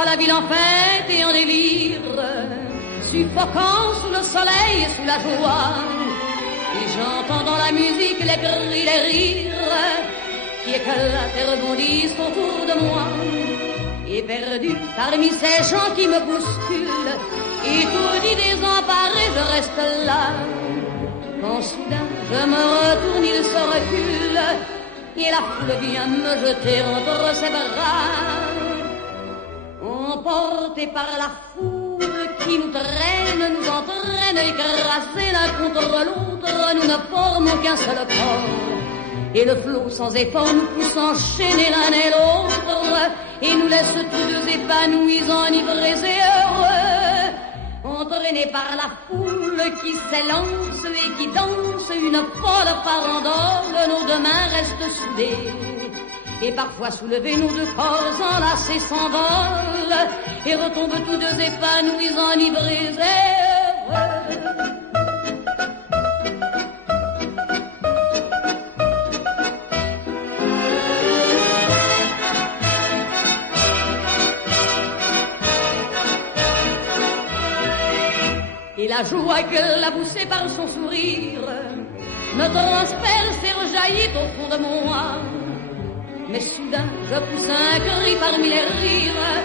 vois la ville en fête et en délire, suffocant sous le soleil et sous la joie. Et j'entends dans la musique les cris, les rires qui éclatent et rebondissent autour de moi. Et perdu parmi ces gens qui me bousculent, étourdi, désemparé, je reste là. Quand soudain je me retourne, il se recule, et la foule vient me jeter entre ses bras. Emportés par la foule qui nous traîne, nous entraîne, écrasés l'un contre l'autre, nous ne formons qu'un seul corps. Et le flot sans effort nous pousse enchaîner l'un et l'autre, et nous laisse tous deux épanouis, enivrés et heureux. Entraînés par la foule qui s'élance et qui danse une folle farandole, nos deux mains restent soudées. Et parfois soulevés, nos deux corps enlacés s'envolent et retombent tous deux épanouis, enivrés et heureux. Et la joie que l'a poussée par son sourire me transperce et rejaillit au fond de moi. Mais soudain je pousse un cri parmi les rires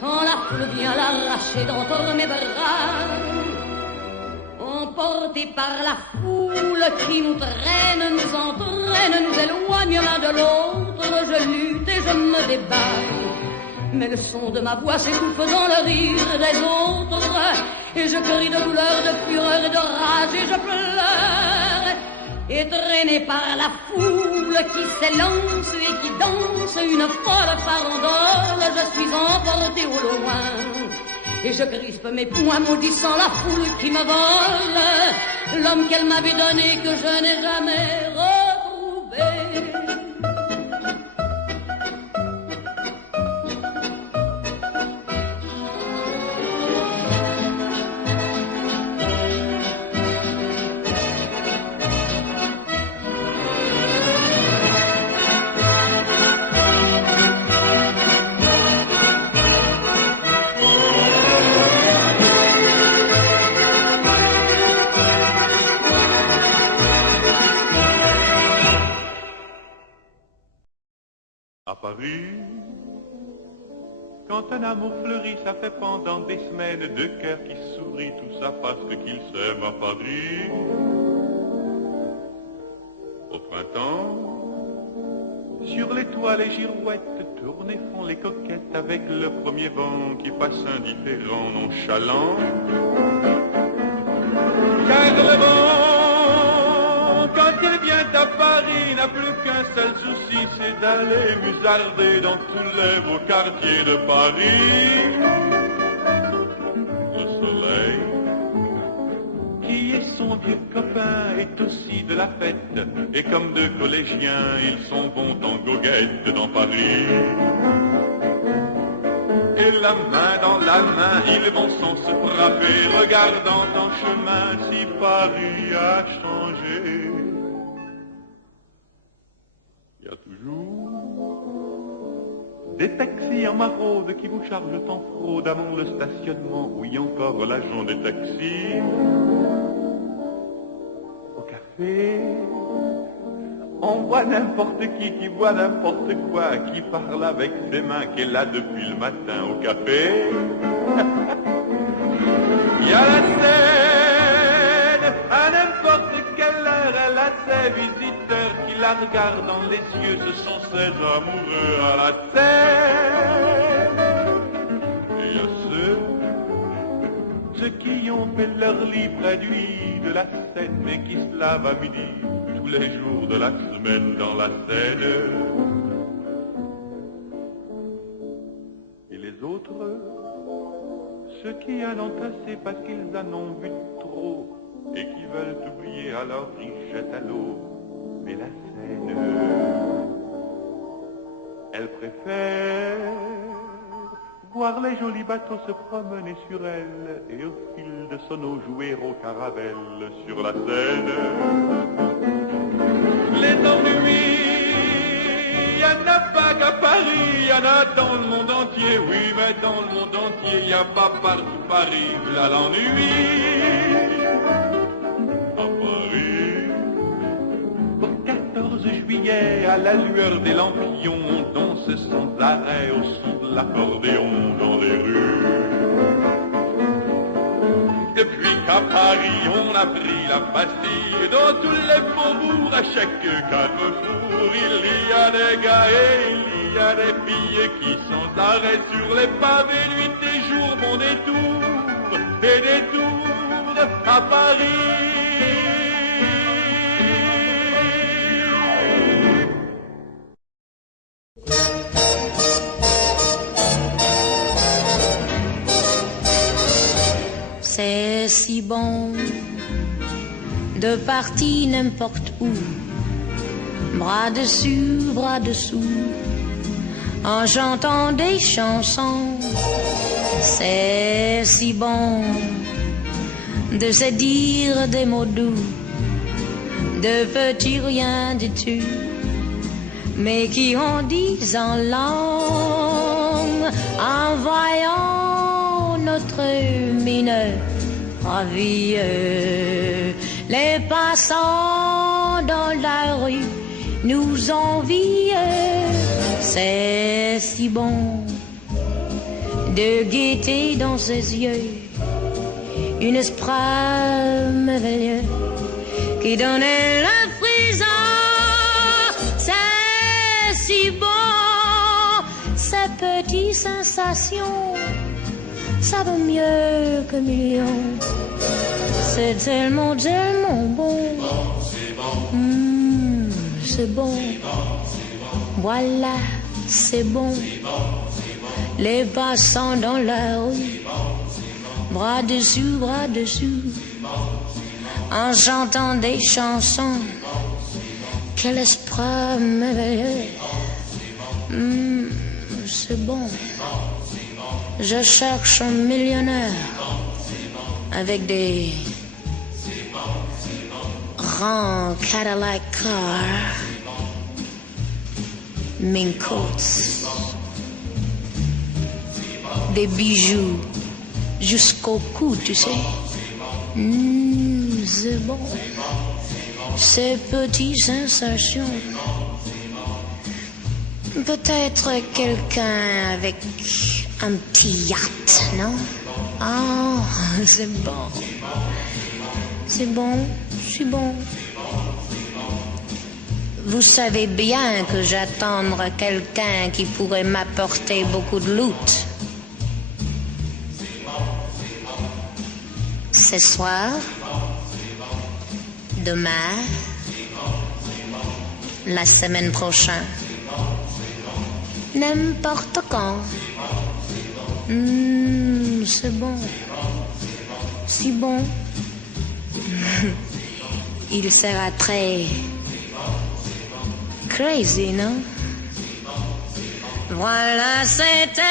quand la foule vient l'arracher d'entre mes bras. Emportés par la foule qui nous traîne, nous entraîne, nous éloigne l'un de l'autre, je lutte et je me débat. Mais le son de ma voix s'étouffe dans le rire des autres, et je crie de douleur, de fureur et de rage, et je pleure. Et traîné par la foule qui s'élance et qui danse une folle farandole, je suis emporté au loin. Et je crispe mes poings maudissant la foule qui me vole l'homme qu'elle m'avait donné que je n'ai jamais retrouvé. À Paris, quand un amour fleurit, ça fait pendant des semaines deux cœurs qui sourient, tout ça parce qu'ils s'aiment à Paris. Au printemps, sur les toits les girouettes tournent et font les coquettes avec le premier vent qui passe indifférent, nonchalant. Car le vent, quand il vient à Paris, n'a plus qu'un seul souci, c'est d'aller musarder dans tous les beaux quartiers de Paris. Le soleil, qui est son vieux copain, est aussi de la fête, et comme deux collégiens, ils sont bons en goguette dans Paris. Et la main dans la main, ils vont sans se frapper, regardant en chemin si Paris a changé. Il y a toujours des taxis en maraude qui vous chargent en fraude avant le stationnement, où il y a encore l'agent des taxis. Au café, on voit n'importe qui voit n'importe quoi, qui parle avec ses mains, qui est là depuis le matin au café. Il y a la scène, à n'importe quelle heure, elle a ses visiteurs qui la regardent dans les yeux, ce sont ses amoureux à la scène. Et il y a ceux qui ont fait leur lit près du lit de la Seine, mais qui se lavent à midi tous les jours de la semaine dans la Seine. Et les autres, ceux qui en ont assez parce qu'ils en ont vu trop et qui veulent oublier alors ils jettent à l'eau. Mais la Seine, elle préfère voir les jolis bateaux se promener sur elle et au fil de son eau jouer au caravelle sur la Seine. Les ennuis, y en a pas qu'à Paris, y en a dans le monde entier, oui, mais dans le monde entier, y a pas partout Paris où là l'ennui. À Paris, au 14 juillet, à la lueur des lampions, on danse sans arrêt au son de l'accordéon dans les rues. Depuis qu'à Paris on a pris la Bastille, dans tous les faubourgs, à chaque carrefour, il y a des gars et il y a des filles qui sans arrêt sur les pavés, nuit et jour, vont des tours et des tours à Paris. C'est si bon de partir n'importe où, bras dessus, bras dessous, en chantant des chansons. C'est si bon de se dire des mots doux, de petits rien du tout, mais qui en disent en langue, en voyant notre mine ravie. Les passants dans la rue nous envient. C'est si bon de guetter dans ses yeux une esprit merveilleux qui donnait la frisson. C'est si bon, ces petites sensations, ça vaut mieux que millions. C'est tellement, tellement bon. C'est bon. Voilà, c'est bon. Les passants dans la rue, bras dessus, en chantant des chansons. Quel esprit merveilleux. C'est bon. Je cherche un millionnaire avec des grands Cadillac cars, mink coats, des bijoux jusqu'au cou, tu sais. C'est bon. Ces petites sensations. Peut-être quelqu'un avec un petit yacht, non? Oh, c'est bon. C'est bon, c'est bon. Vous savez bien que j'attends quelqu'un qui pourrait m'apporter beaucoup de loot. Ce soir, demain, la semaine prochaine, n'importe quand. C'est bon, si bon. Il sera très crazy, non? Voilà, c'était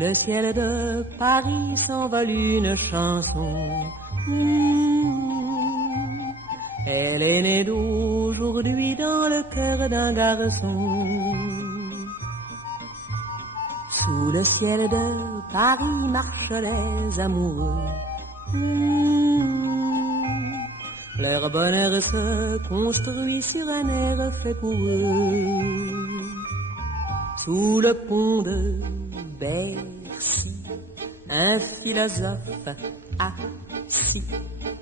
le ciel de Paris s'envole une chanson. Elle est née d'aujourd'hui dans le cœur d'un garçon. Sous le ciel de Paris marchent les amoureux. Leur bonheur se construit sur un air fait pour eux. Sous le pont de Bercy, un philosophe assis,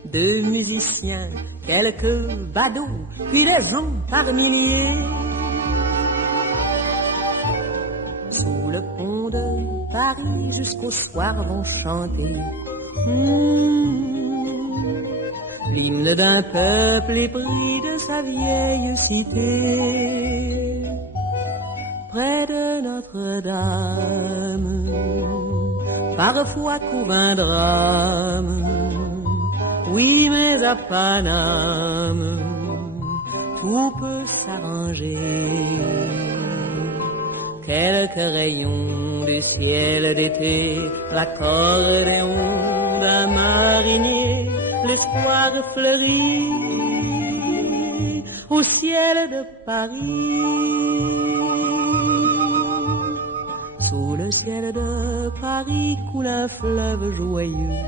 deux musiciens, quelques badauds, puis les gens par milliers. Sous le pont de Paris, jusqu'au soir vont chanter l'hymne d'un peuple épris de sa vieille cité. Près de Notre-Dame, parfois court un drame. Oui, mais à Paname, tout peut s'arranger. Quelques rayons du ciel d'été, l'accordéon d'un marinier, l'espoir fleurit au ciel de Paris. Sous le ciel de Paris coule un fleuve joyeux.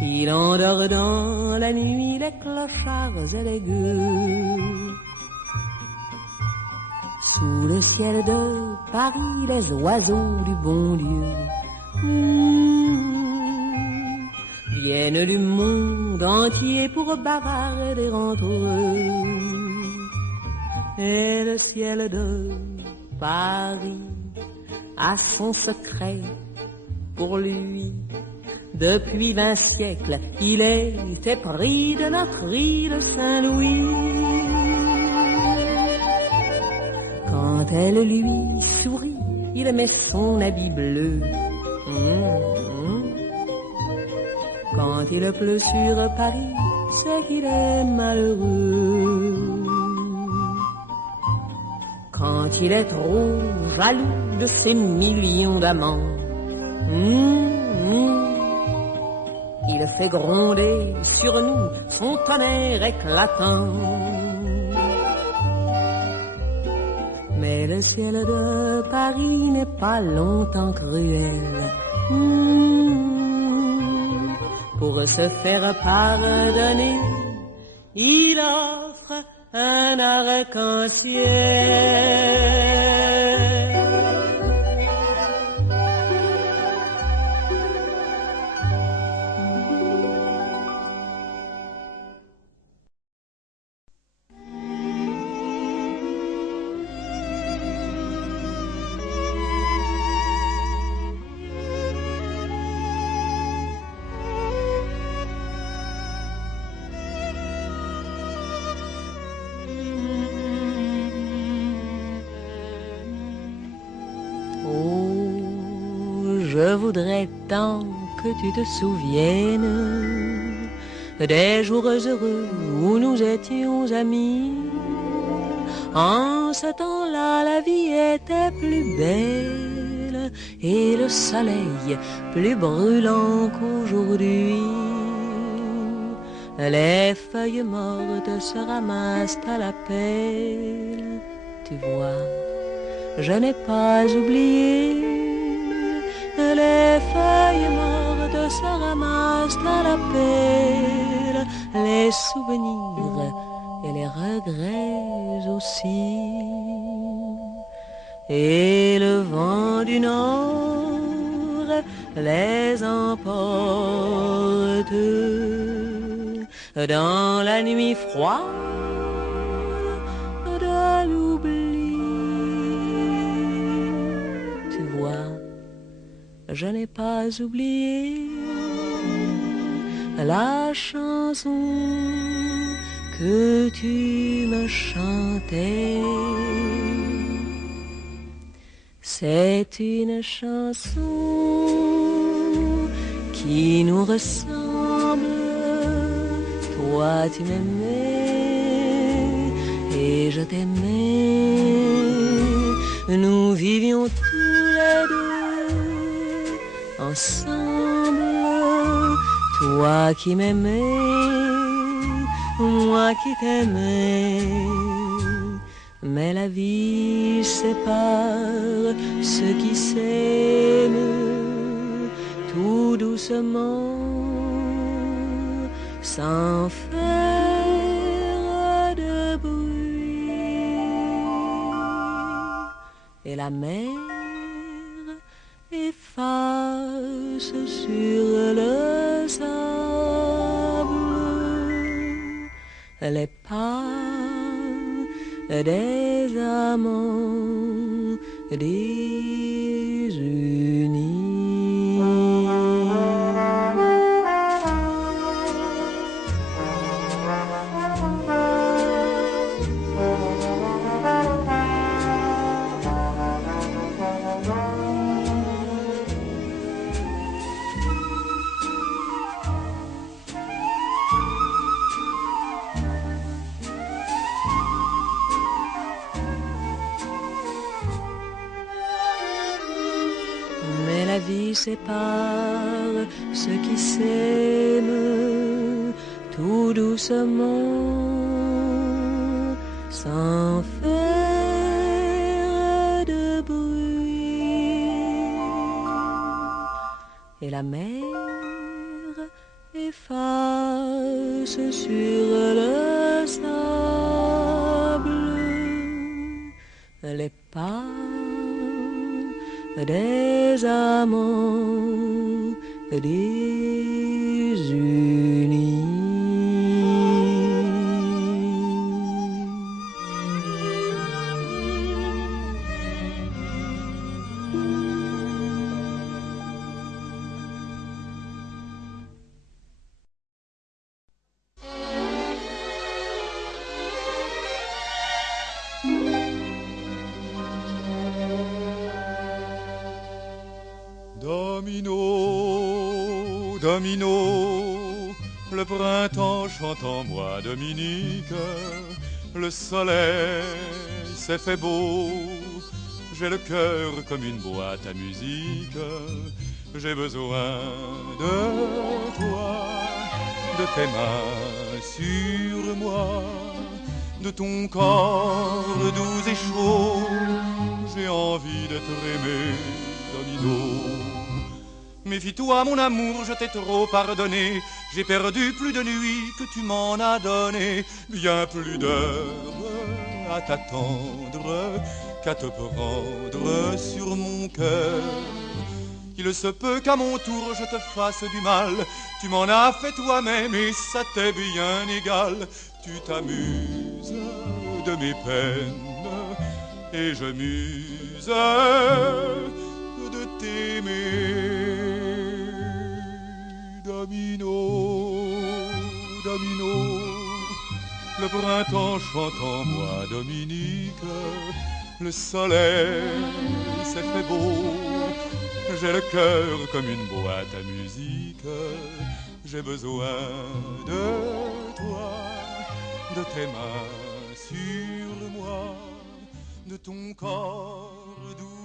Il endort dans la nuit les clochards et les gueux. Sous le ciel de Paris, les oiseaux du bon Dieu viennent du monde entier pour bavarder entre eux. Et le ciel de Paris a son secret pour lui. Depuis 20 siècles, il est épris de notre île Saint-Louis. Quand elle lui sourit, il met son habit bleu. Quand il pleut sur Paris, c'est qu'il est malheureux. Quand il est trop jaloux de ses millions d'amants, il fait gronder sur nous son tonnerre éclatant. Mais le ciel de Paris n'est pas longtemps cruel. Pour se faire pardonner, il offre un arc-en-ciel. Je voudrais tant que tu te souviennes des jours heureux où nous étions amis. En ce temps-là, la vie était plus belle et le soleil plus brûlant qu'aujourd'hui. Les feuilles mortes se ramassent à la pelle. Tu vois, je n'ai pas oublié. Les feuilles mortes se ramassent à la pelle, les souvenirs et les regrets aussi. Et le vent du nord les emporte dans la nuit froide de l'oubli. Tu vois, je n'ai pas oublié la chanson que tu me chantais. C'est une chanson qui nous ressemble. Toi tu m'aimais et je t'aimais. Nous vivions vivions tous les deux ensemble, toi qui m'aimais, moi qui t'aimais. Mais la vie sépare ceux qui s'aiment tout doucement, sans faire de bruit. Et la mer efface sur le sable les pas des amants désunis. La vie sépare ceux qui s'aiment tout doucement, sans faire de bruit. Et la mer efface sur le sable les pas des amants désunis. Domino, domino, le printemps chante en moi, Dominique, le soleil s'est fait beau, j'ai le cœur comme une boîte à musique, j'ai besoin de toi, de tes mains sur moi, de ton corps doux et chaud, j'ai envie d'être aimé, Domino. Méfie-toi mon amour, je t'ai trop pardonné, j'ai perdu plus de nuits que tu m'en as donné, bien plus d'heures à t'attendre qu'à te prendre sur mon cœur. Il se peut qu'à mon tour je te fasse du mal, tu m'en as fait toi-même et ça t'est bien égal. Tu t'amuses de mes peines et je m'use de t'aimer. Domino, domino, le printemps chante en moi, Dominique, le soleil s'est fait beau, j'ai le cœur comme une boîte à musique, j'ai besoin de toi, de tes mains sur moi, de ton corps doux